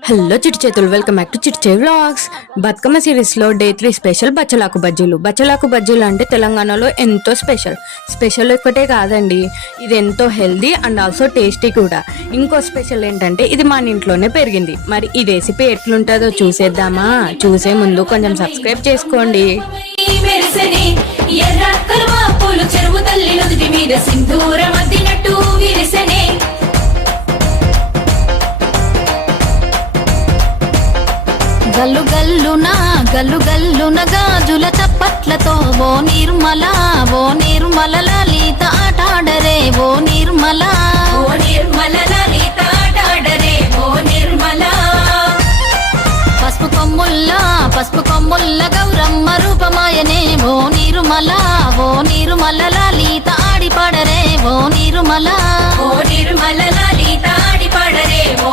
Hello చిట్టి చేతులు, welcome back to చిట్టి చే వ్లాగ్స్. బతుకమ్మ సిరీస్ లో డే 3 స్పెషల్ బచ్చలాకు బజ్జీలు. బచ్చలాకు బజ్జీలు అంటే తెలంగాణలో ఎంతో స్పెషల్ ఒక్కటే కాదండి, ఇది ఎంతో హెల్దీ అండ్ ఆల్సో టేస్టీ కూడా. ఇంకో స్పెషల్ ఏంటంటే ఇది మన ఇంట్లోనే పెరిగింది. మరి ఈ రెసిపీ ఎట్లుంటుందో చూసేద్దామా? చూసే ముందు కొంచెం సబ్స్క్రైబ్ చేసుకోండి. గల్లు గల్లున గాజుల చప్పట్లతో ఓ నిర్మల లలిత ఆటాడరే ఓ నిర్మల లలిత ఆటాడరే ఓ నిర్మల. పసుపు కొమ్ముల్ల గౌరమ్మ రూపమాయనే ఓ నిర్మల లలిత ఆడిపాడరే ఓ నిర్మల లలిత ఆడిపాడరే ఓ